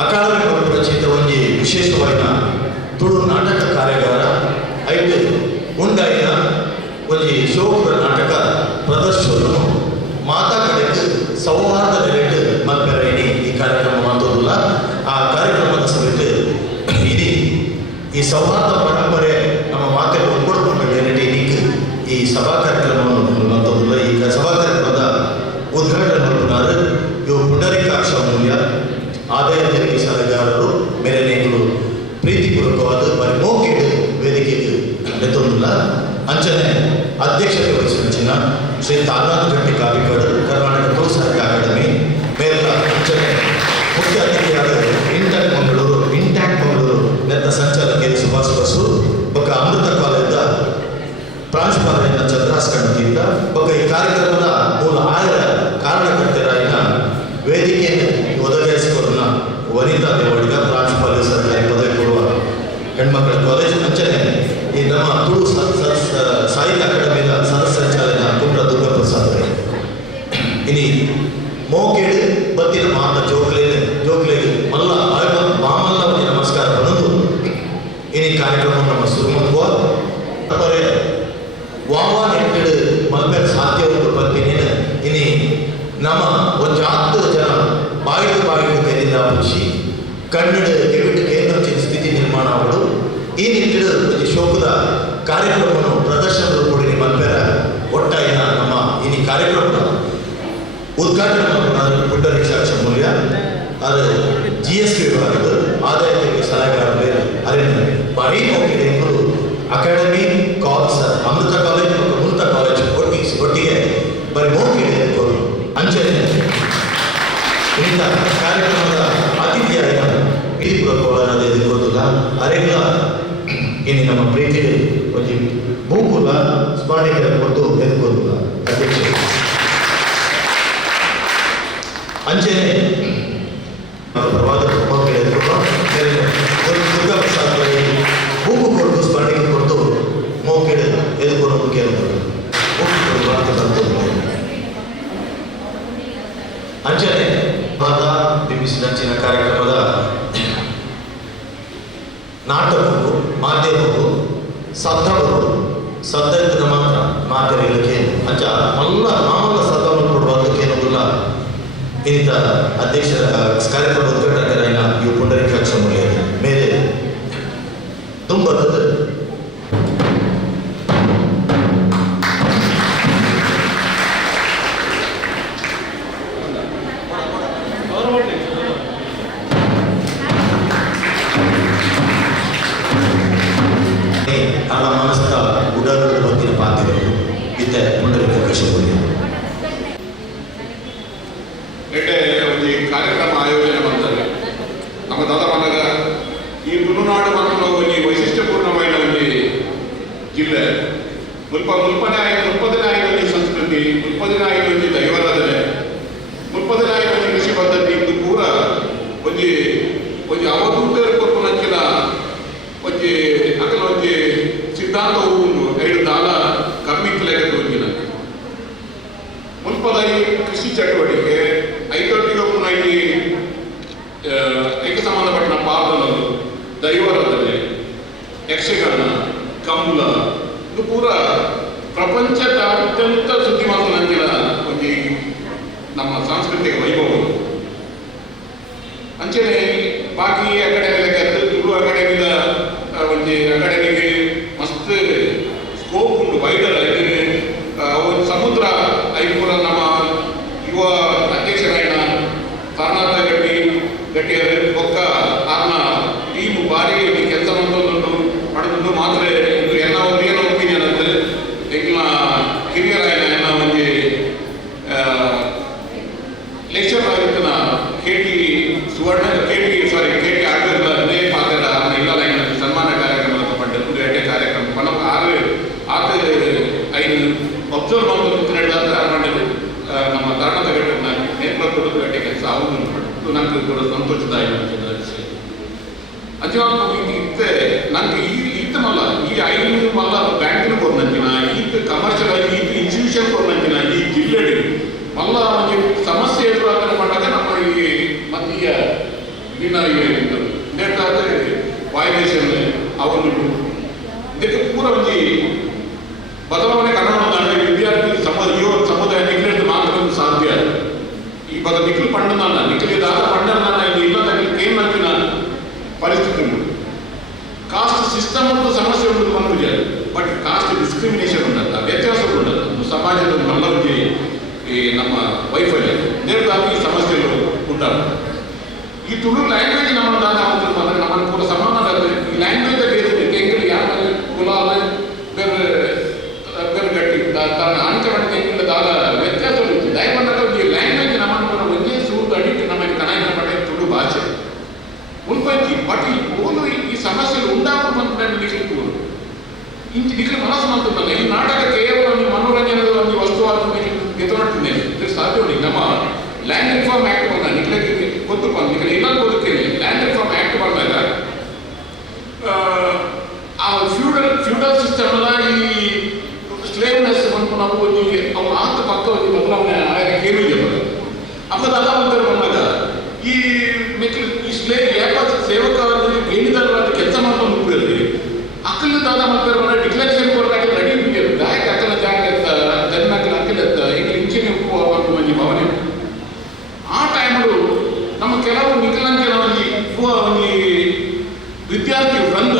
Academy ರಚಿತ ಒಂದು ವಿಶೇಷವಾದ ತುಳು ನಾಟಕ ಕಾರ್ಯಾಗಾರ ಐದು ಉಂಡಾಯಿನ ಒಂದು ಶೋಕದ ನಾಟಕ ಪ್ರದರ್ಶನ ಮಾತಾ ಕಡೆಗೆ ಸೌಹಾರ್ದ ನೆಲೆಟ್ಟು ಮಲ್ಪೆರೇಣಿ ಈ ಕಾರ್ಯಕ್ರಮ ಮಾತೋದಿಲ್ಲ. ಆ ಕಾರ್ಯಕ್ರಮದ ಸಮೇತ ಇಡೀ ಈ ಸೌಹಾರ್ದ ಪರಂಪರೆ ನಮ್ಮ ಮಾತೆಗೆ ಒಗ್ಗೂಡಿಕೊಂಡ ನೆಲೆಟಿ ಈ ಸಭಾ ಕಾರ್ಯಕ್ರಮವನ್ನು ಮಾತೋದಿಲ್ಲ. ಈಗ ಸಭಾ ಕಾರ್ಯಕ್ರಮದ ಉದ್ಘಾಟನೆ ಮಾಡುತ್ತಾರೆ ಇವು ಪುಂಡರೀಕಾಕ್ಷ ಮೌಲ್ಯ ಆದಾಯ ತೆರಿಗೆ ಸಲಹೆಗಾರರು ಮೇರೆನೇಗಳು ಪ್ರೀತಿಪೂರ್ವಕವಾದ ಬರೀ ಮೋಕೆಡು ವೇದಿಕೆಗೆ ಎತ್ತೊಂದಿಲ್ಲ. ಅಂಚನೆ ಅಧ್ಯಕ್ಷತೆ ವಹಿಸಿನ ಶ್ರೀ ತಾರಾನಾಥ ಗಟ್ಟಿ ಕಾವಿಕಡ್ ಕರ್ನಾಟಕ ತುಳು ಸಾಹಿತ್ಯ ಅಕಾಡೆಮಿ ಮೇರೆಲ್ಲ ಅಂಚನೆ ಮುಖ್ಯ ಅತಿಥಿಯಾದ ಇಂಟ್ಯಾಕ್ಟ್ ಮಂಗಳೂರು ನೆತ್ತ ಸಂಚಾಲಕ ಸುಭಾಷ್ ಬಸು ಬೊಕ್ಕ ಅಮೃತ ಕಾಲೇಜದ ಪ್ರಾಂಶುಪಾಲರಿಂದ ಚಂದ್ರಾಸ್ ಕಣದಿಂದ ಬೊಕ್ಕ ಈ ಕಾರ್ಯಕ್ರಮದ ಮೂಲ ಆಯರ ಕಾರಣಕರ್ತರಾಯಿನ ವೇದಿಕೆಯನ್ನು ಒದಗಿಸಿಕೊಡೋಣ ವನಿತಾ ದೇವಳಿಗ ಪ್ರಾಂಶುಪಾಲ ಸರ್ಕಾರಿ ಪದವಿ ಪೂರ್ವ ಹೆಣ್ಮಕ್ಕಳ ಕಾಲೇಜ್ ಅಂಚನೆ ಈ ನಮ್ಮ ತುಳು ಸಾಹಿತ್ಯ ಅಕಾಡೆಮಿಯ ಸದಸ್ಯ ಸಂಚಾಲಕ ಕುಂಡ್ರ ದುರ್ಗಾ ಪ್ರಸಾದ್ ಇನಿ ಮೋಕೆಡು ಬತ್ತಿನ ಮಾತ ಜೋಕ್ಲೆಗೆ ಮಲ್ಲ ಮಾಮಲ್ಲ ಒಂದು ನಮಸ್ಕಾರ ಬಂದು ಇನಿ ಕಾರ್ಯಕ್ರಮ ನಮ್ಮ ಸುರುಮತ್ವ ವಾವ ನೆಟ್ಟಡು ಮಲ್ಪೆರ್ ಸಾಧ್ಯ ಒಂದು ಬರ್ತೀನಿ ಇನಿ ನಮ್ಮ ಒಂದು 10 ಜನ ಬಾಯಿಡು ಕೈದಿಂದ ಮುಚ್ಚಿ ಕನ್ನಡ ಡೆಬಿಟ್ ಕೇಂದ್ರ ಸ್ಥಿತಿ ನಿರ್ಮಾಣ ಅವರು ಈ ನಿಟ್ಟಿನ ಒಂದು ಶೋಕದ ಕಾರ್ಯಕ್ರಮವನ್ನು ಪ್ರದರ್ಶನ ರೂಪದಲ್ಲಿ ಮಲ್ಪೆರ ಒಟ್ಟಾಗಿನ ನಮ್ಮ ಈ ಕಾರ್ಯಕ್ರಮದ ಉದ್ಘಾಟನೆ ಪುಂಡರೀಕಾಕ್ಷ ಮೌಲ್ಯ ಅದು GST ವಿಭಾಗದ ಆದಾಯ ತೆರಿಗೆ ಸಲಹೆಗಾರರು ಅರಿನ ಬಾಯಿ ಹೋಗಿದೆ ಎಂಬುದು ಅಕಾಡೆಮಿ ಅಮೃತ ಕಾಲೇಜ್ ಮತ್ತು ಮುಕ್ತ ಕಾಲೇಜ್ ಒಟ್ಟಿಗೆ ಬರೀ ಹೋಗಿದೆ ಎಂಬುದು ಅಂಚನೆ ಇಂಥ ಕಾರ್ಯಕ್ರಮದ ಅತಿಥಿಯಾಗಿ ಪ್ರೀತಿಪೂರ್ವಕವಾದ ಎದುರುಗೋದಿಲ್ಲ ಅರೆಲ್ಲ ಇನ್ನು ನಮ್ಮ ಪ್ರೀತಿ ಒಂದು ಭೂಕುಲ ಸ್ಮರಣೆಗೆ ಕೊಟ್ಟು ಎದುರುಗೋದಿಲ್ಲ ಅಧ್ಯಕ್ಷ ಅಂಚನೆ ಪ್ರವಾದ ದುರ್ಗಾ ಪ್ರಸಾದ್ ಭೂಕು ಕೊಟ್ಟು ಸ್ಮರಣೆಗೆ ಕೊಟ್ಟು ಮೋಕೆಡು ಎದುರುಕೊಂಡು ಕೇಳಿದ್ರು ಅಂಚನೆ ಬಿಂಬಿಸಿದಂಚಿನ ಕಾರ್ಯಕ್ರಮದ ನಾಟಕವು ಮಾಧ್ಯಮವು ಸದ್ದವರು ಸದ್ದ ಇದ್ದರೆ ಮಾತ್ರ ಮಾತಿರಲಿಕ್ಕೆ ಅಂಚ ಮಾಮಲ್ಲ ಸದ್ದವನ್ನು ಕೊಡುವುದಕ್ಕೆ ಅನ್ನೋದಿಲ್ಲ. ಇಂಥ ಅಧ್ಯಕ್ಷರ ಕಾರ್ಯಕ್ರಮ ಉದ್ಘಾಟಕರಾಗಿನ ಇವು ಪುಂಡರೀಕಾಕ್ಷ ಮೌಲ್ಯ ಮೇಲೆ ತುಂಬದ ಅಲ್ಲ ಮನಸ್ಥ ಉಡಾರದ ಬತ್ತಿನ ಪಾತ್ರಗಳು ಇತ್ತ ಪುಂಡರೀಕಾಕ್ಷ ಮೌಲ್ಯ ಒಂದು ಕಾರ್ಯಕ್ರಮ ಆಯೋಜನೆ ಮಾಡ್ತಾರೆ. ನಮ್ಮ ದಾದ ಮನಗ ಈ ತುಳುನಾಡು ಮಕ್ಕಳು ಒಂದು ವೈಶಿಷ್ಟ್ಯಪೂರ್ಣమైన ಒಂದು ಜಿಲ್ಲೆ ಮುಲ್ಪನೆ ಆಯ್ತು ಸಂಸ್ಕೃತಿ ಮುಲ್ಪದಿನ ಆಯ್ತು ಒಂದು ದೈವಾರಾಧನೆ ಮುಲ್ಪದಿನ ಆಯ್ತು ಒಂದು ಕೃಷಿ ಪದ್ಧತಿ ಇದು ಪೂರ ಒಂದು ಅವಧೂತರು ಕೊಪ್ಪನಂಚಿನ ಒಂದು ಅಕಲ ಒಂದು ಸಿದ್ಧಾಂತವು ಉಂಟು ಐದು ದಾಲ ಕಮ್ಮಿತ್ತಲೆಗೆ ತೋರಿನ ಮುಲ್ಪದ ಈ ಕೃಷಿ ಚಟುವಟಿಕೆ ಐದೊಟ್ಟಿಗೆ ಐಕ್ಕೆ ಸಂಬಂಧಪಟ್ಟ ಪಾತ್ರಗಳು ದೈವಾರಾಧನೆ ಯಕ್ಷಗಾನ ಕಂಬಳ ಇದು ಪೂರ ಪ್ರಪಂಚದ ಅತ್ಯಂತ ಸುದ್ದಿಮಾತನಂಚಿನ ಒಂದು ನಮ್ಮ ಸಾಂಸ್ಕೃತಿಕ ವೈಭವ ಅಂಚನೆ ಬಾಕಿ ಅಕಾಡೆಮಿಗೆ ತುಳು ಅಕಾಡೆಮಿದ ಒಂದು ಅಕಾಡೆಮಿಗೆ ಮಸ್ತ್ ಸ್ಕೋಪ್ ಉಂಟು ವೈಡರ್ ಒಂದು ಸಮುದ್ರ ಐಪುರ ನಮ್ಮ ಯುವ ಅಧ್ಯಕ್ಷರಾಯಿನ ತಾರಾನಾಥ ಗಟ್ಟಿಯರು ಒಕ್ಕ ಆರ್ನ ಟೀಮ್ ಭಾರಿ ಕೆಲಸ ಮಾಡೋದು ಮಾತ್ರ ಇದು ಎಲ್ಲ ಏನೋ ಒಪಿನಿಯನ್ ಅಂತ ಎಂಕ್ಲ ಹಿರಿಯರಾಯಿನ ಎಲ್ಲ ಒಂದು ಲೆಕ್ಚರ್ ಆಗಿರ್ತಾನ KT ಆಗೋದಿಲ್ಲ ಅದೇ ಪಾತ್ರ ಇಲ್ಲ ಸನ್ಮಾನ ಕಾರ್ಯಕ್ರಮ ಪಂಡಿತು ಎಡ್ಡೆ ಕಾರ್ಯಕ್ರಮ ಪಣ ಆತ ಐದು ಅಬ್ಸರ್ವ್ ಮಾಡೋದು ನಮ್ಮ ತಾರಾನಾಥ ಗಟ್ಟಿನ ನೇತೃತ್ವದ ಗಟ್ಟಿ ಕೆಲಸ ಅವರು ನಂಗೆ ಕೂಡ ಸಂತೋಷದಾಯಕ ಅಂಚೆ ನಂಗೆ ಈತನಲ್ಲ ಈ ಐದು ಮಲ್ಲ ಬ್ಯಾಂಕಿನ ಕೊರ್ನಂಚಿನ ಈತ ಕಮರ್ಷಿಯಲ್ ಆಗಿ ಈತ ಇನ್ಸ್ಟಿಟ್ಯೂಷನ್ ಕೊರ್ನಂಚಿನ ಈ ಜಿಲ್ಲೆ ಮಲ್ಲ ಒಂದು ಸಮಸ್ಯೆ ಎದುರಾದ್ರೆ ಮಾಡಾಗ ನಮ್ಮ ಈ ಮಧ್ಯ ಭಿನ್ನವಾಗಿತ್ತು ನೇತಾದ್ರೆ ವಾಯುದೇಶನ್ ಅವರು ಇದಕ್ಕೆ ಪೂರ ಒಂದು ಬದಲಾವಣೆ ಕಾರಣವನ್ನು ವಿದ್ಯಾರ್ಥಿ ಯುವ ಸಮುದಾಯ ನಿಖಿಲಿದ್ದು ಮಾತ್ರ ಸಾಧ್ಯ ಇವಾಗ ನಿಖಿಲ್ ಪಂಡನ ನಿಖಿಲಿದಾದ ಪಂಡನ ಇಲ್ಲಿ ಇಲ್ಲ ಕೇಂದ್ರಿನ ಪರಿಸ್ಥಿತಿ ಉಂಟು ಕಾಸ್ಟ್ ಸಿಸ್ಟಮ್ ಒಂದು ಸಮಸ್ಯೆ ಉಂಟು ಬಂದಿದೆ ಬಟ್ ಕಾಸ್ಟ್ ಡಿಸ್ಕ್ರಿಮಿನೇಷನ್ ಉಂಟಲ್ಲ ವ್ಯತ್ಯಾಸಗಳು ಉಂಟಲ್ಲ ಒಂದು ಸಮಾಜದ ನಲ್ಲೊಂದು ಈ ನಮ್ಮ ವೈಫಲ್ಯ ನೇರವಾಗಿ ಈ ಸಮಸ್ಯೆಗಳು ಉಂಟಾಗ್ತದೆ ಈ ತುಳು ಲ್ಯಾಂಗ್ವೇಜ್ ನಮ್ಮದಾದ ಅಂದರೆ ನಮ್ಮನ್ನು ಕೂಡ ಸಮಾನವಾದ ಈ ಲ್ಯಾಂಗ್ವೇಜ್ ಹೆಂಗಿಲ್ಲ ಯಾರು ಕುಲಾಲ ಬೇರೆ ಬೇರೆ ಗಟ್ಟಿ ತನ್ನ ಅಂಚೆ ದಾದ ವ್ಯತ್ಯಾಸಗಳು ದಯಮಾಡಿ ಈ ಲ್ಯಾಂಗ್ವೇಜ್ ನಮ್ಮನ್ನು ಕೂಡ ಒಂದೇ ಸೂರು ಅಡಿಟ್ಟು ನಮಗೆ ಕಣಾಯಿನ ಪಡೆ ತುಳು ಭಾಷೆ ಉಲ್ಪಂಚಿ ಬಟ್ ಈ ಸಮಸ್ಯೆಗಳು ಉಂಟಾಗುವುದು ಅಂತ ನಿಖಿಲಿಕ್ಕೆ ಇಂಚು ನಿಖಿಲ್ ಮನಸ್ಸು ಮಾಡ್ತದಲ್ಲ ಈ ನಾಟಕ ಕೇವಲ ಒಂದು ಮನೋರಂಜನದ ಒಂದು ವಸ್ತುವಾದ ಗೆದ್ದೊಟ್ಟಿದ್ದೇನೆ ಇದಕ್ಕೆ ಸಾಧ್ಯವೇ ನಮ್ಮ ಲ್ಯಾಂಡ್ ರಿಫಾರ್ಮ್ ಆಕ್ಟ್ ಬಂದಾಗ ನಿಖಿಲಿಗೆ ಗೊತ್ತು ನಿಖಿಲ್ ಇನ್ನೊಂದು ಬದುಕೇನೆ ಲ್ಯಾಂಡ್ ರಿಫಾರ್ಮ್ ಆಕ್ಟ್ ಬಂದಾಗ ಆ ಫ್ಯೂಡಲ್ ಸಿಸ್ಟಮ್ ಅಲ್ಲ ಈ ಸ್ಲೇವ್ನೆಸ್ ಬಂದು ನಾವು ಒಂದು ಅವ್ರ ಆತ ಪಕ್ಕ ಒಂದು ಬದಲಾವಣೆ ಆಗ ಕೇಳಿದೆ ಅಪ್ಪದ ಅದಾವಂತರು ಬಂದಾಗ ಈ ನಿಖಿಲ್ ಈ ಯಾಕ ಸೇವಕ ಏನಿದಾರ ಕೆಲಸ ಮಾಡ್ಕೊಂಡು ಹೋಗ್ತಿರ್ಲಿ ಅಕ್ಕಲದಾದ ಮಾಡ್ತಾರೆ ಡಿಕ್ಲೇರೇಷನ್ ಕೊಟ್ಟಾಗ ರೆಡಿ ಬಿಟ್ಟಿರು ಗಾಯಕ ಅಕ್ಕಲ ಜಾಗ ಎತ್ತ ಜನ್ಮಕ್ಕಲ ಅಕ್ಕಲೆತ್ತ ಈಗ ಇಂಚಿನ ಉಪ್ಪು ಒಂದು ಮಂದಿ ಭಾವನೆ ಆ ಟೈಮಲ್ಲಿ ನಮ್ಮ ಕೆಲವು ನಿಖಿಲಂಕೆಲ ಒಂದು ವಿದ್ಯಾರ್ಥಿ ವೃಂದ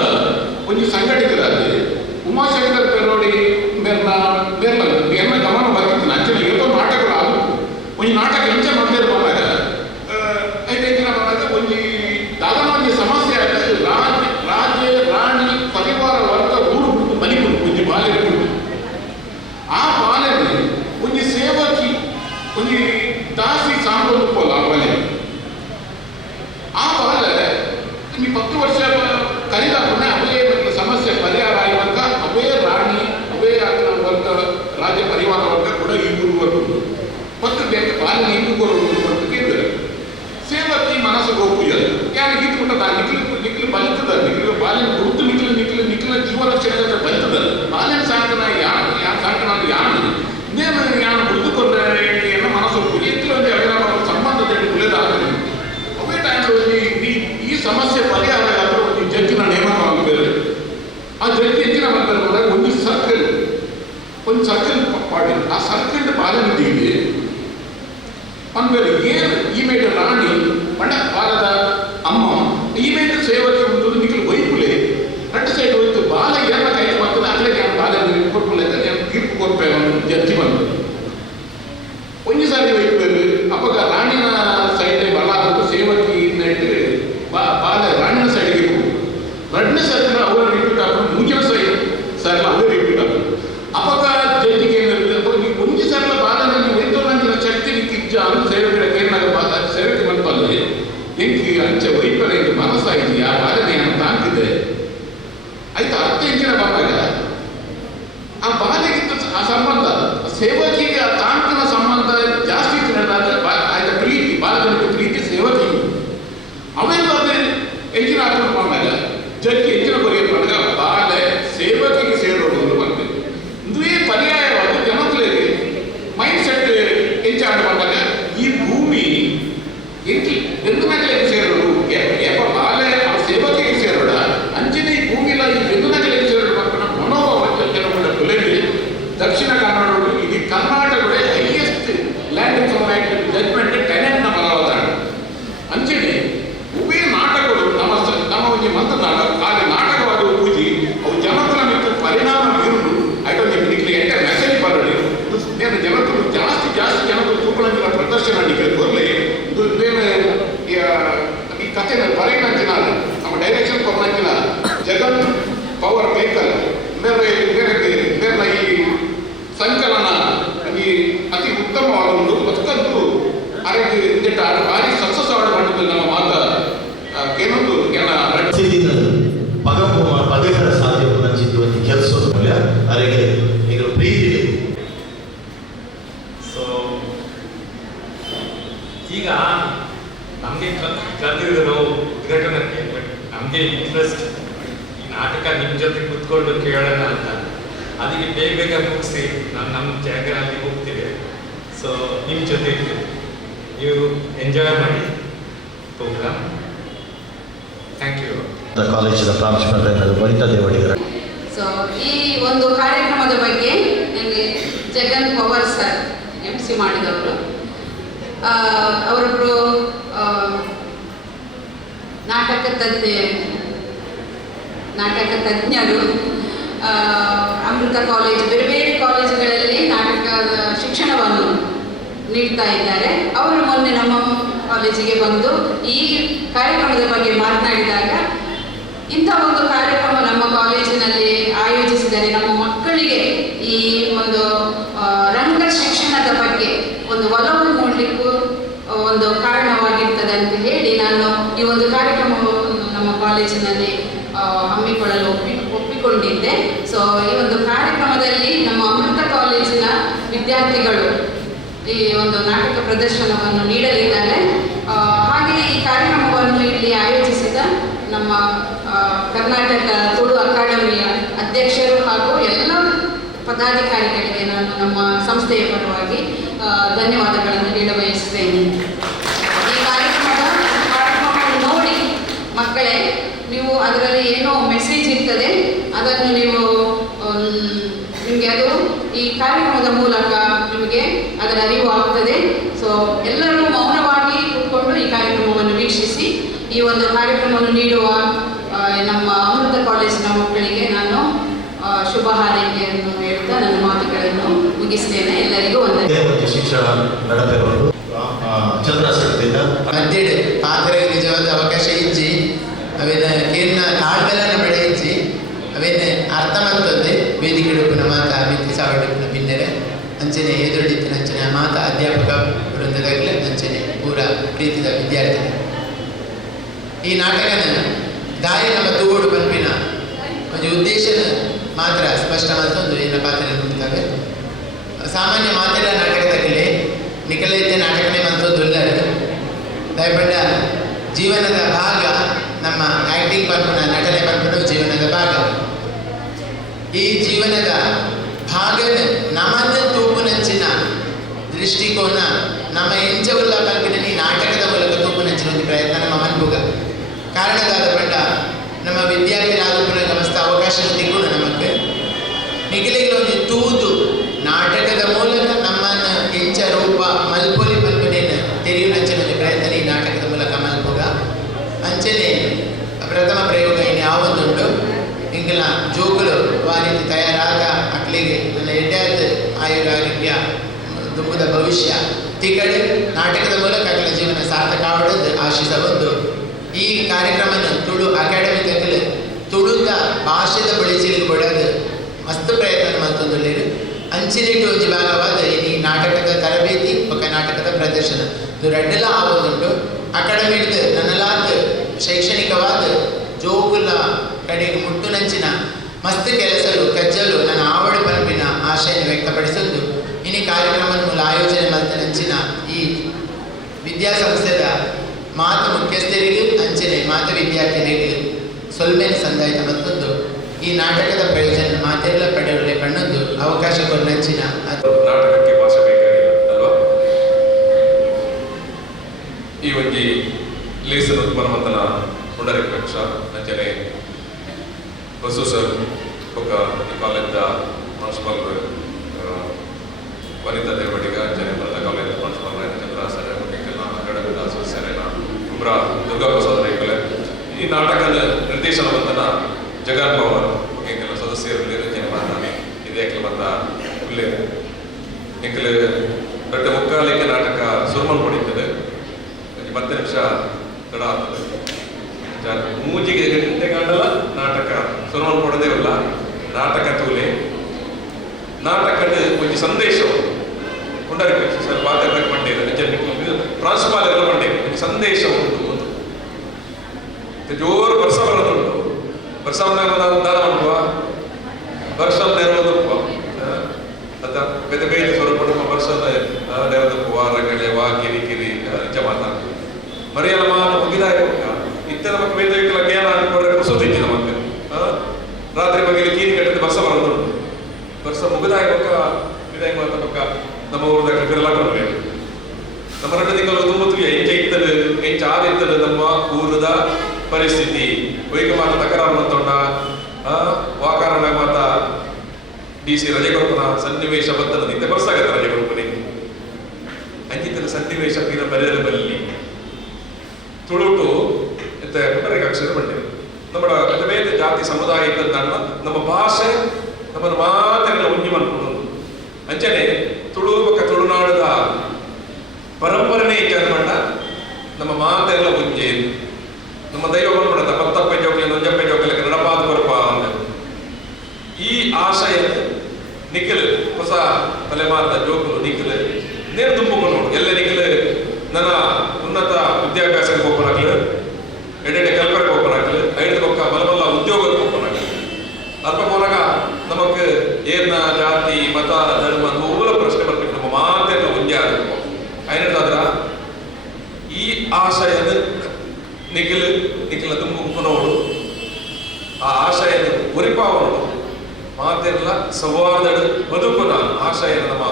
ಒಂದು ಸಂಘಟಕರಾಗಿ ಉಮಾಶಂಕರ್ ಪೆರೋಡಿ ಮೇರ್ನ ಗಮನ ಬರ್ತಿತ್ತು ಅಂಚನೆ ಏನೋ ನಾಟಕಗಳು ಆದವು ಒಂದು ನಾಟಕ ಎಂಚ ಮಾಡ್ತಾರೆ ಬಂದಾಗ ಐದೈದಿನ ಬಂದಾಗ ಒಂದು ದಾದನ ಸಮಸ್ಯೆ ಆಗಿದೆ ರಾಜ್ಯ ರಾಣಿ ಪರಿವಾರ ವರ್ಗ ಊರು ಬಿಟ್ಟು ಮನೆ ಬಿಟ್ಟು ಒಂದು ಬಾಲ್ಯ ಬಿಟ್ಟು ಆ ಬಾಲ್ಯದಲ್ಲಿ ಒಂದು ಸೇವಕಿ ಒಂದು ದಾಸಿ ಸಾಂಬಲು ಪೋಲ ಆ ಬಾಲ್ಯ ಆ ಬಾಲ್ಯ ಈ 10 ವರ್ಷ ಕಲಿದ ಅವೇ ಸಮಸ್ಯೆ ಪರಿಹಾರ ಆಗುವಾಗ ಅವೇ ರಾಣಿ ಅವೇ ವರ್ಗ ರಾಜ್ಯ ಪರಿವಾರ ವರ್ಗ ಕೂಡ ಈ ಗುರುವರು ಮತ್ತು ಬಾಲ್ಯ ಹಿಂದೂ ಗುರುವರು ಕೇಳಿದರೆ ಸೇವಕಿ ಮನಸ್ಸು ಗೋಪುಜಲ್ ಯಾರು ಗೀತು ಕೊಟ್ಟದ ನಿಖಿಲು ಬಲಿತದ ನಿಖಿಲು ಬಾಲ್ಯ ಗುರುತು ನಿಖಿಲ ಜೀವ ರಕ್ಷಣೆ ಬಲಿತದ ಬಾಲ್ಯ ಸಾಕನ ಯಾರು ಸಾಕನ ಯಾರು ಇನ್ನೇನು ಯಾರು ಮೃದುಕೊಂಡ್ರೆ ಏನೋ ಮನಸ್ಸು ಹೋಗ್ಬೋದು ಎತ್ತಲು ಒಂದು ಅವರ ಸಂಬಂಧದ ಉಳಿದಾಗಲಿ ಅವೇ ಟೈಮ್ ಈ ಸಮಸ್ಯೆ ಪರಿಹಾರ ಆದರೂ ಒಂದು ಜಡ್ಜಿನ ನೇಮಕವಾಗಬೇಕು ಆ ಜಡ್ಜಿ ಹೆಚ್ಚಿನ ಮಾಡ್ತಾರೆ ಒಂದು ಸರ್ಕಲ್ ಪಾಡಿ ಆ ಸರ್ಕಲ್ ಬಾಲ್ಯನಿಗೆ ಅಂದ್ಮೇಲೆ ಏನು ಈಮೇಲೆ ರಾಣಿ ಪಂಡ ಬಾಲದ ಅಮ್ಮ ಈಮೇಲೆ ಸೇವಕಿ ಒಂದು ನಿಖಿಲ್ ವೈಪುಲೆ ரெண்டு ಸೈಡ್ ಹೋಯ್ತು ಬಾಲ ಏನ ಕೈ ಮಾಡ್ತದೆ ಅಲ್ಲೇ ನಾನು ಬಾಲ ಕೊಟ್ಬಿಲ್ಲ ನಾನು ತೀರ್ಪು ಕೊಟ್ಟೆ ಜಡ್ಜಿ ಬಂದು ಒಂದು ಸಾರಿ ವೈಪುಲೆ ಅವಾಗ ರಾಣಿನ ಸೈಡ್ ಬಲ ಹಾಕಿತು ಸೇವಕಿ ಇಟ್ಟು ಬಾಲ ರಾಣಿನ ಸೈಡ್ಗೆ ಹೋಗು ಎರಡನೇ ಸರ್ಕಲ್ ಅವರ ರಿಪೀಟ್ ಹಾಕೊಂಡು ಮುಂದಿನ ಸರ್ಕಲ್ ಅವರೇ ರಿಪೀಟ್ ಹಾಕೋದು ಅವಾಗ ಜಡ್ಜಿಗೆ ಏನಿರುತ್ತೆ ಒಂದು ಸರ್ಕಲ್ ಬಾಲನಲ್ಲಿ ವೈದ್ಯರಂಗಿನ ಶಕ್ತಿ ನಿಕ್ಕಿಜ್ಜ ಅಂತ ಸೇವಕರಿಗೆ ಏನಾಗ ಸೇವಕಿ ಬಂತಲ್ಲಿ ಎಂಕಿ ಅಂಚೆ ವೈಪರ ಎಂದು ಮನಸ್ಸಾಗಿದೆ ಆ ಬಾಲನೆ ಅಂತ ಅಂತಿದೆ ಆಯ್ತು 10 ಇಂಚಿನ ಬಂದಾಗ ಆ ಬಾಲೆಗಿಂತ ಆ ಸಂಬಂಧ ಸೇವಕಿಗೆ ಆ ತಾಂಕನ ಸಂಬಂಧ ಜಾಸ್ತಿ ಆಯ್ತಾ ಪ್ರೀತಿ ಬಾಲಕನಿಗೆ ಪ್ರೀತಿ ಸೇವಕಿಗೆ ಅವೇನಾದ್ರೆ ಎಂಚಿನ ಹಾಕೊಂಡು ಬಂದಾಗ ಜಡ್ಜಿ ಹೆಚ್ಚಿನ ಬರೆಯೋದು ಬಂದಾಗ ಬಾಲೆ ಸೇವಕಿಗೆ ಸೇರೋದು ಅಂತ ಬಂದಿದೆ ಇದುವೇ ಪರ್ಯಾಯವಾಗಿ ಜನಗಳಿಗೆ ಮೈಂಡ್ ಸೆಟ್ ಹೆಚ್ಚಾಗಿ ಬಂದಾಗ ಈ ಭೂಮಿ ಎಂಕಿ ಬೆಂದುನಗಲಿಗೆ ಸೇರೋದು ಯಾಕ ಬಾಲೆ ಆ ಸೇವಕಿಗೆ ಸೇರೋಣ ಅಂಚಿನ ಈ ಭೂಮಿಲ ಈ ಬೆಂದುನಗಲಿಗೆ ಸೇರೋದು ಮಕ್ಕಳ ಮನೋಭಾವ ಜನಗಳ ಬೆಲೆಗೆ ದಕ್ಷಿಣ ಕನ್ನಡ ಇದು ಕರ್ನಾಟಕದ highest land reform act judgment ಟೆನೆಂಟ್ನ ಬಲವಾದ ಅಂಚನೆ ಉಭಯ ನಾಟಕಗಳು ನಮ್ಮ ಒಂದು ಮಂತ್ರನಾಟ ಹಾಗೆ ನಾಟಕವಾದ ಪೂಜಿ ಅವು ಜನಗಳ ಮೇಲೆ ಪರಿಣಾಮ ಬೀರುವುದು ಆಯ್ತು ನಿಖಿಲಿಗೆ ಎಂಟೆ ಮೆಸೇಜ್ ಬರಲಿ నేను ಜನಗಳು ಜಾಸ್ತಿ ಜನಗಳು ತೂಕಣಂಚಿನ ಪ್ರದರ್ಶನ ನಿಖಿಲ್ ಬರಲಿ ಈ ಕಥೆ ಬರೆಯಂಚಿನ ನಮ್ಮ ಡೈರೆಕ್ಷನ್ ಕೊಬ್ಬಂಚಿನ ಜಗನ್ ಪವರ್ ವೆಹಿಕಲ್ ಮೇರೆ ಈ ಸಂಕಲನ ಈ ಅತಿ ಉತ್ತಮವಾದ ಒಂದು ಬದುಕಂತೂ ಅರೆಗೆ ಭಾರಿ ಸಕ್ಸಸ್ ಆರ್ಡರ್ ಮಾಡಿದ್ದು ನಮ್ಮ ಮಾತ ಏನೊಂದು ಪದಗಳ ಸಾಧ್ಯ ಒಂದು ಕೆಲಸ ಅರೆಗೆ ಈಗ ಪ್ರೀತಿ ಸೊ ಈಗ ನಮಗೆ ಕರೆದಿರೋದು ನಾವು ಉದ್ಘಾಟನಕ್ಕೆ ಬಟ್ ನಮಗೆ ಇಂಟ್ರೆಸ್ಟ್ ಈ ನಾಟಕ ನಿಮ್ಮ ಜೊತೆ ಕುತ್ಕೊಂಡು ಕೇಳೋಣ ಅಂತ ಅದಕ್ಕೆ ಬೇಗ ಮುಗಿಸಿ ನಮ್ಮ ಜಾಗದಲ್ಲಿ ಹೋಗ್ತೀವಿ. ಸೊ ನಿಮ್ಮ ಜೊತೆ ಇರ್ತೀವಿ, ನೀವು ಎಂಜಾಯ್ ಮಾಡಿ ಪ್ರೋಗ್ರಾಮ್. ಕಾಲೇಜಿನ ಪ್ರಾಂಶುಪಾಲರಾದ ವನಿತಾ ದೇವಡಿಗರ. ಸೊ ಈ ಒಂದು ಕಾರ್ಯಕ್ರಮದ ಬಗ್ಗೆ ನನಗೆ ಜಗನ್ ಪವರ್ ಸರ್ MC ಮಾಡಿದವರು, ಅವರೊಬ್ಬರು ನಾಟಕ ತಜ್ಞರು. ಅಮೃತ ಕಾಲೇಜ್, ಬೇರೆ ಬೇರೆ ಕಾಲೇಜುಗಳಲ್ಲಿ ನಾಟಕದ ಶಿಕ್ಷಣವನ್ನು ನೀಡ್ತಾ ಇದ್ದಾರೆ. ಅವರು ಮೊನ್ನೆ ನಮ್ಮ ಕಾಲೇಜಿಗೆ ಬಂದು ಈ ಕಾರ್ಯಕ್ರಮದ ಬಗ್ಗೆ ಮಾತನಾಡಿದಾಗ, ಇಂಥ ಒಂದು ಕಾರ್ಯಕ್ರಮ ನಮ್ಮ ಕಾಲೇಜಿನಲ್ಲಿ ಆಯೋಜಿಸಿದರೆ ನಮ್ಮ ಮಕ್ಕಳಿಗೆ ಈ ಒಂದು ರಂಗ ಶಿಕ್ಷಣದ ಬಗ್ಗೆ ಒಂದು ಒಲವು ಮೂಡಲಿಕ್ಕೂ ಒಂದು ಕಾರಣವಾಗಿರ್ತದೆ ಅಂತ ಹೇಳಿ ನಾನು ಈ ಒಂದು ಕಾರ್ಯಕ್ರಮವನ್ನು ನಮ್ಮ ಕಾಲೇಜಿನಲ್ಲಿ ಹಮ್ಮಿಕೊಳ್ಳಲು ಒಪ್ಪಿಕೊಂಡಿದ್ದೆ. ಸೊ ಈ ಒಂದು ಕಾರ್ಯಕ್ರಮದಲ್ಲಿ ನಮ್ಮ ಅಮೃತ ಕಾಲೇಜಿನ ವಿದ್ಯಾರ್ಥಿಗಳು ಈ ಒಂದು ನಾಟಕ ಪ್ರದರ್ಶನವನ್ನು ನೀಡಲಿದ್ದಾರೆ. ಹಾಗೆಯೇ ಈ ಕಾರ್ಯಕ್ರಮವನ್ನು ಇಲ್ಲಿ ಆಯೋಜಿಸಿದ ನಮ್ಮ ಕರ್ನಾಟಕ ತುಳು ಅಕಾಡೆಮಿಯ ಅಧ್ಯಕ್ಷರು ಹಾಗೂ ಎಲ್ಲ ಪದಾಧಿಕಾರಿಗಳಿಗೆ ನಾನು ನಮ್ಮ ಸಂಸ್ಥೆಯ ಪರವಾಗಿ ಧನ್ಯವಾದಗಳನ್ನು ನೀಡಬಯಸುತ್ತೇನೆ. ಈ ಕಾರ್ಯಕ್ರಮವನ್ನು ನೋಡಿ ಮಕ್ಕಳೇ, ನೀವು ಅದರಲ್ಲಿ ಏನೋ ಮೆಸೇಜ್ ಇರ್ತದೆ, ಅದನ್ನು ನೀವು ನಿಮಗೆ ಅದು ಈ ಕಾರ್ಯಕ್ರಮದ ಮೂಲಕ ನಿಮಗೆ ಅದರ ಅರಿವು ಆಗ್ತದೆ. ಸೊ ಎಲ್ಲರೂ ಮೌನವಾಗಿ ಕೂತ್ಕೊಂಡು ಈ ಕಾರ್ಯಕ್ರಮವನ್ನು ವೀಕ್ಷಿಸಿ ಈ ಒಂದು ಕಾರ್ಯಕ್ರಮವನ್ನು ನೀಡುವ ನಮ್ಮ ಅಮೃತ ಕಾಲೇಜಿನ ಮಕ್ಕಳಿಗೆ ನಾನು ಶುಭ ಹಾರೈಕೆಯನ್ನು ಹೇಳ್ತಾ ನನ್ನ ಮಾತುಗಳನ್ನು ಮುಗಿಸ್ತೇನೆ. ಎಲ್ಲರಿಗೂ ಒಂದು ಶಿಕ್ಷಣ ನಡೆದಿರುವುದು ಚಂದ್ರಾಸಕ್ತಿಯಿಂದ ಮಧ್ಯೆ ಪಾತ್ರೆ ನಿಜವಾದ ಅವಕಾಶ ಇಜ್ಜಿ ಅವೇನ ಏನ ಕಾಳ್ಗಳನ್ನು ಬೆಳೆಯಿಸಿ ಅವೇನ ಅರ್ಥ ಮಾಡ್ತದೆ ವೇದಿಕೆ ಉಡುಪಿನ ಮಾತ ಮಿತ್ತಿ ಸಾವಡುಪಿನ ಭಿನ್ನರೆ ಅಂಚನೆ ಎದುರುಡಿತ್ತಿನ ಅಂಚನೆ ಮಾತ ಅಧ್ಯಾಪಕ ವೃಂದದಾಗಲೇ ಅಂಚನೆ ಪೂರ ಪ್ರೀತಿದ ವಿದ್ಯಾರ್ಥಿ. ಈ ನಾಟಕನ ದಾರಿ ನಮ್ಮ ತೂಗೋಡು ಪಂಪಿನ ಒಂದು ಉದ್ದೇಶನ ಮಾತ್ರ ಸ್ಪಷ್ಟ ಮತ್ತೊಂದು ಏನ ಪಾತ್ರ ನೋಡ್ತಾರೆ. ಸಾಮಾನ್ಯ ಮಾತೆಲ್ಲ ನಾಟಕದಾಗಲೇ ನಿಖಲೈತೆ ನಾಟಕನೇ ಮಂತೊಂದುಲ್ಲರು ದಯಪಂಡ ಜೀವನದ ಭಾಗ. ನಮ್ಮ ಆ್ಯಕ್ಟಿಂಗ್ ಪಂಪನ ನಟನೆ ಪಂಪನ ಜೀವನದ ಭಾಗ. ಈ ಜೀವನದ ಭಾಗನ ನಮ್ಮನ್ನು ತೂಪುನಂಚಿನ ದೃಷ್ಟಿಕೋನ ನಮ್ಮ ಎಂಚವುಲ್ಲ ಪಂಪಿನ ಈ ನಾಟಕದ ಮೂಲಕ ತೂಪುನಂಚಿನ ಒಂದು ಪ್ರಯತ್ನ ನಮ್ಮ ಮನ್ಪುಗ ಕಾರಣದಾದ ಪಂಡ ನಮ್ಮ ವಿದ್ಯಾರ್ಥಿ ರಾಜಪುರ ಮಸ್ತ ಅವಕಾಶ ತಿಳ್ಕೊಂಡು ನಮಗೆ ನಿಖಲಿಗೆ ಒಂದು ತೂದು ನಾಟಕದ ಮೂಲಕ ನಮ್ಮನ್ನು ಎಂಚ ರೂಪ ಮಲ್ಪೊಲಿ ಪಂಪನೇನು ತೆರೆಯುನಂಚಿನ ಒಂದು ಪ್ರಯತ್ನ ಈ ನಾಟಕದ ಮೂಲಕ ಮಲ್ಪುಗ ಅಂಚನೆ ಪ್ರಥಮ ಪ್ರಯೋಗ ಇನ್ನು ಯಾವೊಂದುಂಟು ಇಂಕಲ ಜೋಗುಲು ವಾರೀತಿ ತಯಾರಾದ ಮಕ್ಕಳಿಗೆ ನನ್ನ ಎಡ್ಯಾದ ಆಯುರಾರೋಗ್ಯ ದುಂಬುದ ಭವಿಷ್ಯ ತಿಕಡೆ ನಾಟಕದ ಮೂಲಕ ಅಕ್ಕಲ ಜೀವನ ಸಾರ್ಥಕ ಆವಡದು ಆಶಿಸಬಹುದು. ಈ ಕಾರ್ಯಕ್ರಮನ ತುಳು ಅಕಾಡೆಮಿ ತಕ್ಕಲು ತುಳುದ ಭಾಷೆದ ಬಳಸಿಲಿಗೆ ಕೊಡೋದು ಮಸ್ತ್ ಪ್ರಯತ್ನ ಮತ್ತೊಂದು ಅಂಚಿನಿಟ್ಟು ಒಂದು ಭಾಗವಾದ ಈ ನಾಟಕದ ತರಬೇತಿ ఒక ನಾಟಕದ ಪ್ರದರ್ಶನ ರೆಡ್ಡೆಲ್ಲ ಆಗೋದುಂಟು. ಅಕಾಡೆಮಿದು ನನ್ನಲಾದ ಶೈಕ್ಷಣಿಕವಾದ ಜೋಗುಲ ಕಡೆಗೆ ಮುಟ್ಟುನಂಚಿನ ಮಸ್ತ್ ಕೆಲಸಗಳು ಕಜ್ಜಲು ನನ್ನ ಆವಡು ಪಂಪಿನ ಆಶಯನ್ನು ವ್ಯಕ್ತಪಡಿಸುವುದು ಇನ್ನು ಕಾರ್ಯಕ್ರಮದ ಮೂಲ ಆಯೋಜನೆ ಮಲ್ತನಂಚಿನ ಈ ವಿದ್ಯಾಸಂಸ್ಥೆದ ಮಾತು ಮುಖ್ಯಸ್ಥರಿಗೆ ಅಂಚನೆ ಮಾತು ವಿದ್ಯಾರ್ಥಿನಿಗೆ ಸೊಲ್ಮೇನೆ ಸಂದಾಯಿತ ಮತ್ತೊಂದು ಈ ನಾಟಕದ ಪ್ರಯೋಜನ ಮಾತೆಲ್ಲ ಪಡೆಯಲು ಕಣ್ಣೊಂದು ಅವಕಾಶ ಕೊನ್ನಂಚಿನ ನಾಟಕಕ್ಕೆ ಭಾಷೆ ಬೇಕಾಗಿಲ್ಲ ಅಲ್ವಾ? ಈ ಒಂಜಿ ಲೇಸನ್ ಉತ್ಪನ್ನವಂತನ ಪುಂಡರಿಕ ಪಕ್ಷ ಅಂಚನೆ ಬಸು ಸರ್ ఒక ಈ ಕಾಲೇಜ್ದ ಪ್ರಿನ್ಸಿಪಾಲ್ ವನಿತಾ ದೇವಡಿಗ ಅಂಚನೆ ಬರದ ಕಾಲೇಜ್ ಪ್ರಿನ್ಸಿಪಾಲ್ ಚಂದ್ರ ಸರ್ ಅಕಾಡೆಮಿ ಸದಸ್ಯರೇನ ಕುಮ್ರ ದುರ್ಗಾ ಪ್ರಸಾದ್ ರೈಕಲೆ ಈ ನಾಟಕದ ನಿರ್ದೇಶನವಂತನ ಜಗನ್ ಪವರ್ ಎಂಕಲ ಸದಸ್ಯರು ಅಂಚನೆ ಮಾತಾನೆ ಇದೇ ಮತ್ತ ಉಲ್ಲೆ ಎಂಕಲ ದೊಡ್ಡ ಮುಕ್ಕಾಲಿಕೆ ನಾಟಕ ಸುರ್ಮಲ್ ಪಡೀತದೆ. 10 ನಿಮಿಷ ತಡ ಆಗ್ತದೆ. ಮೂಜಿಗೆ ಗಂಟೆ ಕಾಂಡಲ ನಾಟಕ ಸುರ್ಮಲ್ ಪಡೋದೇ ಇಲ್ಲ. ನಾಟಕ ತೂಲೆ ನಾಟಕದ ಒಂದು ಸಂದೇಶ ಪುಂಡರಿಕ ಸರ್ ಪಾತ್ರ ಪಂಡೇರು ಪ್ರಾಂಶುಪಾಲ ಎಲ್ಲ ಪಂಡೇರು ಒಂದು ಸಂದೇಶ ಉಂಟು. ಜೋರು ವರ್ಷ ಬರೋದುಂಟು. ವರ್ಷವನ್ನ ದಾನ ಮಾಡುವ ವರ್ಷ ನೆರವದಪ್ಪುವ ಅದ ಬೇರೆ ಬೇರೆ ಸ್ವರೂಪ ವರ್ಷದ ನೆರವದಪ್ಪುವ ರಗಳೆ ವಾ ಕಿರಿ ಕಿರಿ ನಿಜ ಮಾತಾಡ್ತು ಮರಿಯಲ್ಲ ಮಾತು ಮುಗಿದಾಯ ಇತ್ತರ ಮಕ್ಕ ಬೇದಕ್ಕೆಲ್ಲ ಕೇಳ ಅನ್ಕೊಂಡ್ರೆ ಕುಸುತ್ತಿತ್ತು ನಮಗೆ ರಾತ್ರಿ ಬಗ್ಗೆ ಕೀರಿ ಕಟ್ಟಿದ ವರ್ಷ ಬರೋದುಂಟು. ವರ್ಷ ಮುಗಿದಾಯ ಪಕ್ಕ ವಿದಾಯ ಮಾತ ಪಕ್ಕ ನಮ್ಮ ಊರದ ಕಟ್ಟಿರಲ್ಲ ಕೊಡಬೇಕು. ನಮ್ಮ 2 ತಿಂಗಳು 9 ಎಂಚ ಇತ್ತದು ಎಂಚ ಆದಿತ್ತದು ನಮ್ಮ ಊರದ ಪರಿಸ್ಥಿತಿ ವೈಕ ಮಾತ ತಕರಾರು ಮಂತೊಂಡ ವಾಕಾರಣ ಮಾತ DC ರಜೆ ಕೊಡ್ಪನ ಸನ್ನಿವೇಶ ಬದ್ದನ ನಿಂತೆ ಬರ್ಸಾಗತ್ತ ರಜೆ ಕೊಡ್ಪನಿ ಅಂಕಿತನ ಸನ್ನಿವೇಶ ಪೀನ ಬರೆಯಲು ಬಲ್ಲಿ ತುಳುಟು ಎಂತ ಕುಟರಿಗೆ ಅಕ್ಷರ ಬಂಡೆ ನಮ್ಮ ಬೇರೆ ಜಾತಿ ಸಮುದಾಯ ಇದ್ದನ್ನ ನಮ್ಮ ಭಾಷೆ ನಮ್ಮ ಮಾತೆಲ್ಲ ಉಂಜಿ ಮಾಡ್ಕೊಂಡು ಅಂಚನೆ ತುಳು ಪಕ್ಕ ತುಳುನಾಡದ ಪರಂಪರೆನೇ ವಿಚಾರ ಮಾಡ ನಮ್ಮ ಮಾತೆಲ್ಲ ಉಂಜೆ ನಮ್ಮ ದೈವ ಬಂದ್ಬಿಡತ್ತ ಪತ್ತಪ್ಪ ಜೋಕ್ಲೆ ನೊಂಜಪ್ಪ ಜೋಕ್ಲೆ ನಡಪಾದ ಬರಪ ಅಂತ ಈ ಆಶಯ ನಿಖಿಲ್ ಹೊಸ ತಲೆಮಾರದ ಜೋಕುಲು ನಿಖಿಲ್ ನೇರು ತುಂಬಿಕೊಂಡು ಎಲ್ಲ ನಿಖಿಲ್ ನನ್ನ ಉನ್ನತ ವಿದ್ಯಾಭ್ಯಾಸಕ್ಕೆ ಓಪನ್ ಆಗಲಿ ಎಡೆಡೆ ಕಲ್ಪನೆಗೆ ಓಪನ್ ಆಗಲಿ ಐದು ಪಕ್ಕ ಮಲಮಲ್ಲ ಉದ್ಯೋಗಕ್ಕೆ ಓಪನ್ ಆಗಲಿ ಅಲ್ಪ ಮೂಲಕ ನಮಗೆ ಏನ ಜಾತಿ ಮತ ಧರ್ಮ ನೂರ ಪ್ರಶ್ನೆ ಬರ್ಬೇಕು ನಮ್ಮ ಮಾತೆಲ್ಲ ಒಂದೇ ಆಗಬೇಕು ಐನದಾದ್ರ ಈ ಆಶಯದ ನಿಖಿಲ ತುಂಬುನೋಡು ಆ ಆಶಯದ ಉರಿಪಾವನು ಮಾತೆಲ್ಲ ಸೌಹಾರ್ದ ಬದುಕುನ ಆಶಯ ನಮ್ಮ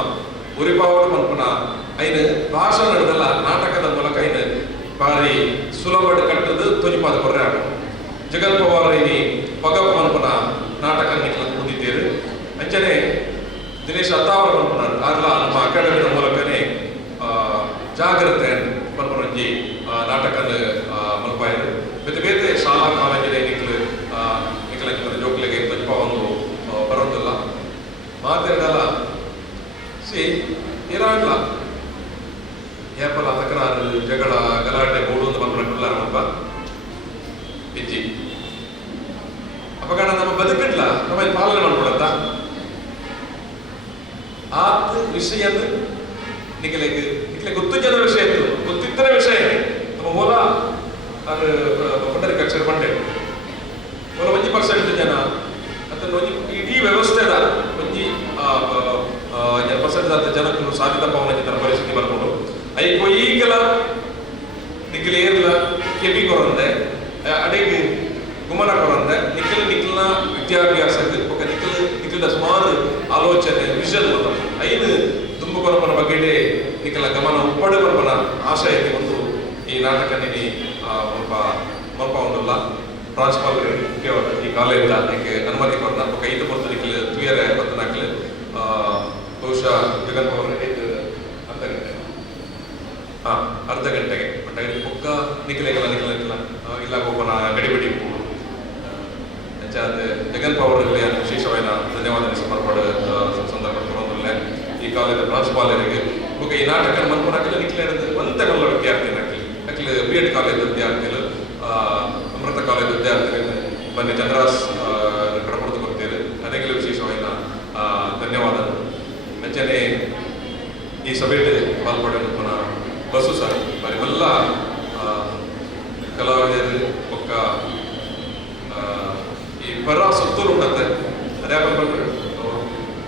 ಉರಿಪಾವಡು ಮನ್ಪುನ ಐನ ಭಾಷಣ ನಡೆದಲ್ಲ ನಾಟಕದ ಮೂಲಕ ಐನ ಬಾರಿ ಸುಲಭ ಕಟ್ಟದು ತುಜಿಪಾದ ಕೊರ್ರೆ ಆಗ ಜಗತ್ ಪವಾರ್ ಇನಿ ಪಗಪ್ ಮನ್ಪುನ ನಾಟಕ ನಿಖಿಲ ಹೊಂದಿದ್ದೀರಿ ಅಂಚನೆ ದಿನೇಶ್ ಅತ್ತಾವರ ಮನ್ಪುನ ಅರ್ಲ ನಮ್ಮ ಅಕಾಡೆಮಿಯ ಮೂಲಕನೇ ಜಾಗ್ರತೆ ಮನ್ಪುನಂಜಿ ನಾಟಕದ ಮಲ್ಪಾಯರು ಬೇತೆ ಬೇತೆ ಶಾಲಾ ಕಾಲೇಜಿನ ನಿಖಿಲ ಜೋಕ್ಲೆಗೆ ತುಜಿಪ ಒಂದು ಬರೋದಿಲ್ಲ ಮಾತಾಡಲ್ಲ ಸಿ ಇರಾಗ್ಲ ಏಪಲ ತಕರಾರು ಜಗಳ ಗಲಾಟೆ ಬೋಡು ಬಂದ್ಬಿಡಲ್ಲ ನಮ್ಮಪ್ಪ ಇಜ್ಜಿ ಅಪಘಾತ ನಮ್ಮ ಬದುಕಿಡ್ಲ ನಮ್ಮ ಪಾಲನೆ ಮಾಡ್ಕೊಡತ್ತ ಆತ್ ವಿಷಯ ನಿಖಿಲೆಗೆ ಗೊತ್ತು ಜನ ವಿಷಯ ಇತ್ತು ಗೊತ್ತಿದ್ದರ ವಿಷಯ ನಮ್ಮ ಮೂಲ ಅದು ಪಂಡರಿಗೆ ಅಕ್ಷರ ಬಂಡೆ ಮೂಲ 1% ಜನ ಅದನ್ನು ಇಡೀ ವ್ಯವಸ್ಥೆದ ಒಂಜಿ 1% ಜನಕ್ಕೂ ಸಾಧ್ಯತಾ ಪವನ ಪರಿಸ್ಥಿತಿ ಬರ್ಕೊಂಡು ಐಕೋ ಈಗಲ ನಿಖಿಲ್ ಏರ್ಲ ಕೆಬಿ ಕೊರಂದೆ ಅಡೆಗೆ ಗುಮನ ಕೊರಂದೆ ನಿಖಿಲ್ನ ವಿದ್ಯಾಭ್ಯಾಸಕ್ಕೆ ఒక ನಿಖಿಲ್ದ ಸುಮಾರು ಆಲೋಚನೆ ವಿಷನ್ ಮತ್ತು ಐದು ತುಂಬ ಕೊರಪನ ಬಗ್ಗೆ ನಿಖಿಲ ಗಮನ ಉಪ್ಪಡೆ ಬರಪನ ಆಶಯಕ್ಕೆ ಒಂದು ಈ ನಾಟಕ ನಿಧಿ ಮಲ್ಪ ಒಂದಲ್ಲ ಪ್ರಾಂಶುಪಾಲರು ಮುಖ್ಯವಾದ ಈ ಕಾಲೇಜಿನ ಅದಕ್ಕೆ ಅನುಮತಿ ಕೊಡ್ತಾ ఒక 5 ವರ್ಷ ನಿಖಿಲ್ ತುಯರೆ ಬರ್ತನಾಕ್ಲೆ ಬಹುಶಃ ಜಗನ್ ಪವರ್ ಅರ್ಧ ಗಂಟೆಗೆ ಬಟ್ ಐದು ಪಕ್ಕ ನಿಖಿಲೆಗಲ್ಲ ಇಲ್ಲ ಒಬ್ಬನ ಗಡಿಬಿಡಿ ಅದು ಜಗನ್ ಪವರ್ಗೆ ವಿಶೇಷವಾದ ಧನ್ಯವಾದ ಸಮರ್ಪಡ ಸಂದರ್ಭ ತಗೊಂಡ್ರೆ ಈ ಕಾಲೇಜ್ ಪ್ರಾಂಶುಪಾಲರಿಗೆ ಒಬ್ಬ ಈ ನಾಟಕ ಮನ್ಪುನಾಕಲು ನಿಖಿಲ ಒಂದೇ ಮಲ್ಲ ವಿದ್ಯಾರ್ಥಿ ನಕಲಿ B.Ed ಕಾಲೇಜ್ ವಿದ್ಯಾರ್ಥಿಗಳು ಅಮೃತ ಕಾಲೇಜ್ ವಿದ್ಯಾರ್ಥಿಗಳು ಬನ್ನಿ ಚಂದ್ರಾಸ್ ಕಡಪಡ್ದು ಕೊಡ್ತೀರಿ ಅದಕ್ಕೆ ವಿಶೇಷವಾದ ಧನ್ಯವಾದ ಅಂಚನೆ ಈ ಸಭೆಯಲ್ಲಿ ಪಾಲ್ಪಡಲು ಪುನಃ ಬಸ್ಸು ಸರ್ ಮರಿಮೆಲ್ಲ ಕಲಾವಿದರು ಒಕ್ಕ ಈ ಪರ ಸುತ್ತೂರು ಉಂಟಂತೆ ಅದ್ಯಾಕೆ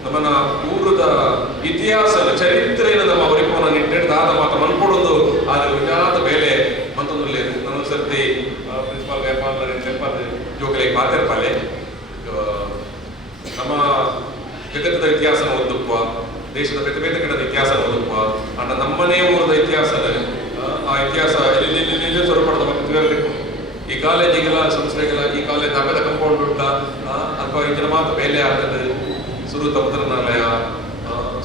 ನಮ್ಮನ್ನ ಊರದ ಇತಿಹಾಸ ಚರಿತ್ರೆಯನ್ನು ನಮ್ಮ ಅವರಿಪವನ ನಿಟ್ಟಿಡ್ದಾದ ಮಾತ್ರ ಮನ್ಕೊಡೋದು ಆದ್ರೆ ವಿಜಾತ ಬೇಲೆ ಮಂತೊಂದು ನನ್ನ ಸರ್ತಿ ಪ್ರಿನ್ಸಿಪಾಲ್ ವ್ಯಾಪಾರ ಜೋಕಲಿಗೆ ಮಾತಾಡ್ಪಾಲೆ ನಮ್ಮ ಜಗತ್ತದ ಇತಿಹಾಸ ಓದುವ ದೇಶದ ಬೇರೆ ಬೇರೆ ಕಡೆದ ಇತಿಹಾಸ ಓದುವ ಅಣ್ಣ ನಮ್ಮನೇ ಊರದ ಇತಿಹಾಸ ಆ ಇತಿಹಾಸ ಎಲ್ಲಿ ಸ್ವರೂಪದ ಬಗ್ಗೆ ಈ ಕಾಲೇಜಿಗೆಲ್ಲ ಸಂಸ್ಥೆಗೆಲ್ಲ ಈ ಕಾಲೇಜ್ ನಗದ ಕಂಪೌಂಡ್ ಉಂಟ ಅಥವಾ ಇದರ ಮಾತ್ರ ಬೇಲೆ ಆಗ್ತದೆ ಸುರುತ ಮುದ್ರಣಾಲಯ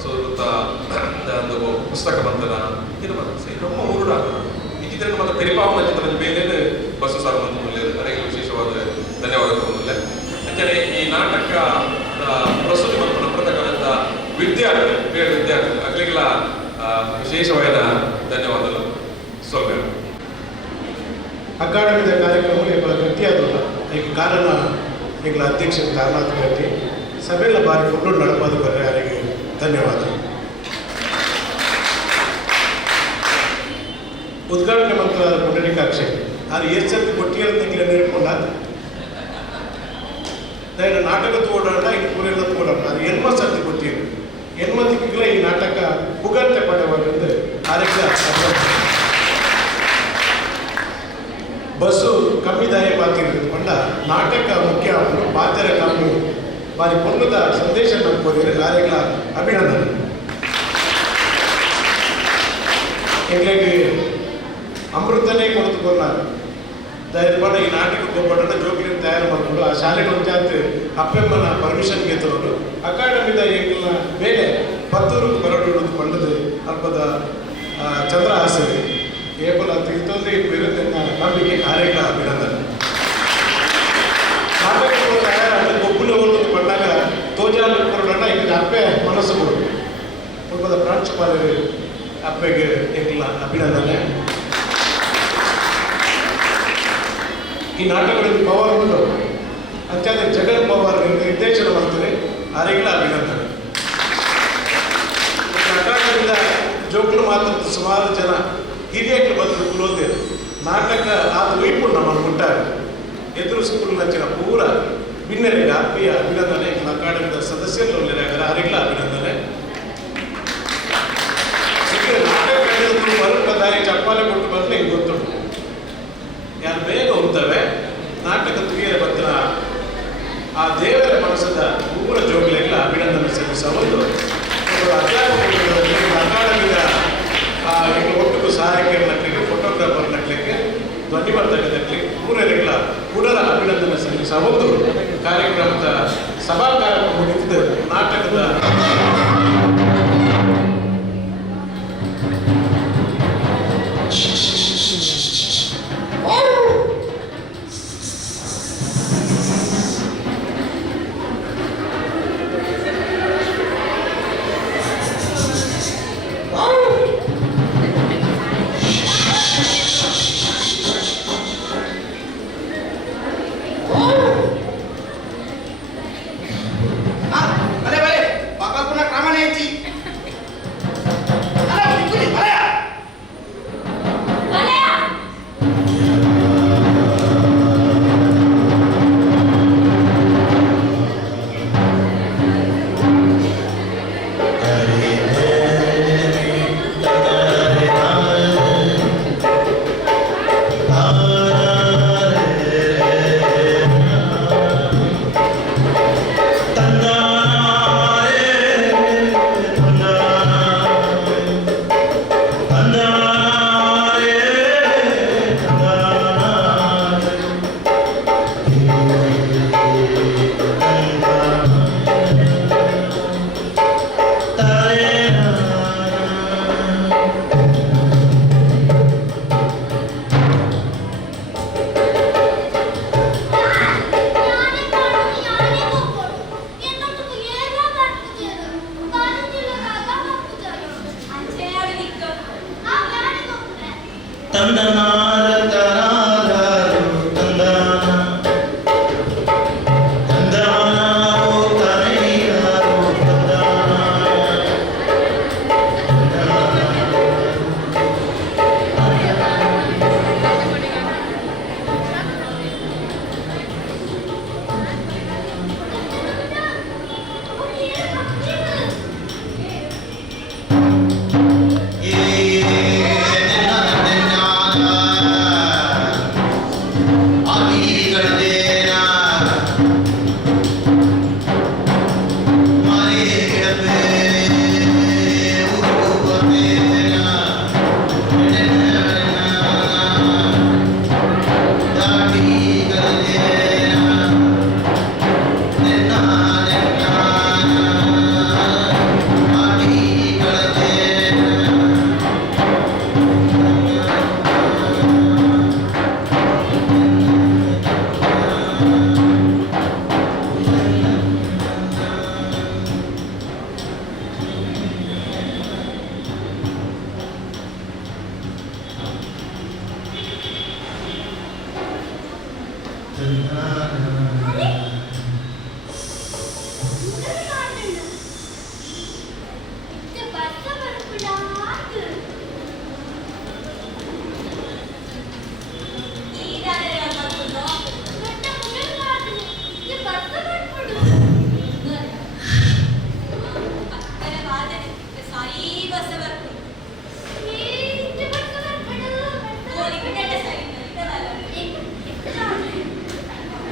ಸುರುತ ಒಂದು ಪುಸ್ತಕ ಮಂಥನ ಇದು ನಮ್ಮ ಊರುಡ ಈ ಚಿತ್ರ ಮತ್ತು ತೆರಿಪಾವನ ಚಿತ್ರದ ಬೇಲೆ ಬಸ್ಸು ಸಾರು ಮಂತ್ರಿ ಅದಕ್ಕೆ ವಿಶೇಷವಾದ ಧನ್ಯವಾದ ಕೊಡೋದಿಲ್ಲ ಯಾಕಂದರೆ ಈ ನಾಟಕ ಪ್ರಸ್ತುತಿ ಮತ್ತು ನಮ್ರತಕ್ಕಂಥ ವಿದ್ಯಾರ್ಥಿ ಅಗ್ಲಿಗೆಲ್ಲ ವಿಶೇಷವಾದ ಧನ್ಯವಾದಗಳು ಸ್ವಲ್ಪ ಅಕಾಡೆಮಿದ ಕಾರ್ಯಕ್ರಮಗಳು ಈಗ ಗಟ್ಟಿಯಾದಲ್ಲ ಈಗ ಕಾರಣ ಈಗಲ ಅಧ್ಯಕ್ಷರ ಕಾರಣಾತ್ ಗಟ್ಟಿ ಸಭೆಲ್ಲ ಬಾರಿ ಫುಲ್ಲು ನಡಪಾದು ಬರ್ರೆ ಅವರಿಗೆ ಧನ್ಯವಾದ. ಉದ್ಘಾಟನೆ ಮಂತ್ರ ಪುಂಡರೀಕಾಕ್ಷ ಅದು ಎಷ್ಟು ಸರ್ತಿ ಕೊಟ್ಟಿಗೆ ತಿಂಗಳ ನೀಡ್ಕೊಂಡ ನಾನು ನಾಟಕ ತಗೊಂಡ ಇನ್ನು ಪೂರೆಲ್ಲ ತಗೊಂಡ ಅದು ಎನ್ಮ ಸರ್ತಿ ಕೊಟ್ಟಿರು ಎನ್ಮ ತಿಂಗಳ ಈ ನಾಟಕ ಪುಗಂತೆ ಪಡೆಯುವಂತೆ ಆರೋಗ್ಯ ಬಸ್ಸು ಕಮ್ಮಿ ದಾರಿ ಪಾತಿಕೊಂಡ ನಾಟಕ ಮುಖ್ಯ ಪಾತ್ರ ಕಮ್ಮಿ ಬಾರಿ ಪೊನ್ನದ ಸಂದೇಶ ನಂಬೋದಿದ್ರೆ ಕಾರ್ಯಗಳ ಅಭಿನಂದನೆ ಎಲ್ಲಿಗೆ ಅಮೃತನೇ ಕೊಡುತ್ತುಕೊಂಡ ದಯಮಾಡಿ ಈ ನಾಟಕಕ್ಕೆ ಒಬ್ಬರನ್ನ ಜೋಕಿನ ತಯಾರು ಮಾಡಿಕೊಂಡು ಆ ಶಾಲೆಗೆ ಒಂದು ಜಾತಿ ಅಪ್ಪೆಮ್ಮನ ಪರ್ಮಿಷನ್ಗೆ ತಗೊಂಡು ಅಕಾಡೆಮಿದ ಈಗಿನ ಮೇಲೆ ಪತ್ತೂರಿಗೆ ಬರಡುವುದು ಪಂಡದು ಅಲ್ಪದ ಚಂದ್ರಹಾಸರಿ ಏಪಲ ತಿಳ್ತೊಂದು ವಿರುದ್ಧ ನಂಬಿಕೆ ಕಾರ್ಯಗಳ ಅಭಿನಂದನೆ ನಾಟಕಗಳು ತಯಾರಾದ ಒಬ್ಬನ ಒಂದು ಬಂದಾಗ ತೋಜಾಲು ಕೊಡೋಣ ಈಗ ಅಪ್ಪೆ ಮನಸ್ಸು ಕೊಡು ಒಬ್ಬದ ಪ್ರಾಂಶುಪಾಲರು ಅಪ್ಪೆಗೆ ಎಂಕ್ಲ ಅಭಿನಂದನೆ. ಈ ನಾಟಕಗಳಲ್ಲಿ ಪವರ್ ಉಂಟು ಅಂತ್ಯಾದ ಜಗನ್ ಪವರ್ ನಿರ್ದೇಶನ ಮಾಡ್ತಾರೆ ಅವರಿಗೆಲ್ಲ ಅಭಿನಂದನೆ. ನಾಟಕದಿಂದ ಜೋಕುಲು ಮಾತ್ರ ಸುಮಾರು ಜನ ಹಿರಿಯಕ್ಕೆ ಬಂದು ಕುಲೋದೆ ನಾಟಕ ಆದ ವೈಪು ನಮ್ಮನ್ನು ಮುಟ್ಟಾರೆ ಎದುರು ಸ್ಕೂಲ್ ನಚ್ಚಿನ ಪೂರ ಬಿನ್ನರಿಗೆ ಅಪ್ಪಿಯ ಅಭಿನಂದನೆ ಅಕಾಡೆಮಿದ ಸದಸ್ಯರು ಅವರಿಗೆಲ್ಲ ಅಭಿನಂದನೆ. ನಾಟಕ ಬರುವ ದಾರಿ ಚಪ್ಪಾಲೆ ಕೊಟ್ಟು ಬಂದು ನಿಂಗೆ ಗೊತ್ತುಂಟು ಯಾರು ಬೇಗ ಹೋಗ್ತವೆ ನಾಟಕ ತುಗಿಯರೆ ಬಂದಿನ ಆ ದೇವರ ಮನಸ್ಸದ ಪೂರ ಜೋಗ್ಲೆಲ್ಲ ಅಭಿನಂದನೆ ಸಲ್ಲಿಸಬಹುದು. ಅಕಾಡೆಮಿಯ ಒಟ್ಟಿಗೂ ಸಹಾಯಕ ನಕಲಿಗೆ ಫೋಟೋಗ್ರಾಫರ್ ನಕಲಿಕ್ಕೆ ಧ್ವನಿವರ್ಧಕದಲ್ಲಿ ಪೂರರೆಲ್ಲ ಕೂಡಲ ಅಭಿನಂದನೆ ಸಲ್ಲಿಸಬಹುದು. ಕಾರ್ಯಕ್ರಮದ ಸಭಾ ಕಾರ್ಯಕ್ರಮ ಮುಗಿದ ನಾಟಕದ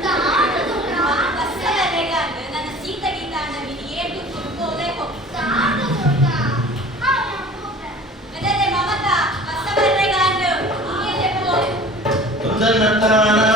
Nah, ಪ್ರಾಣ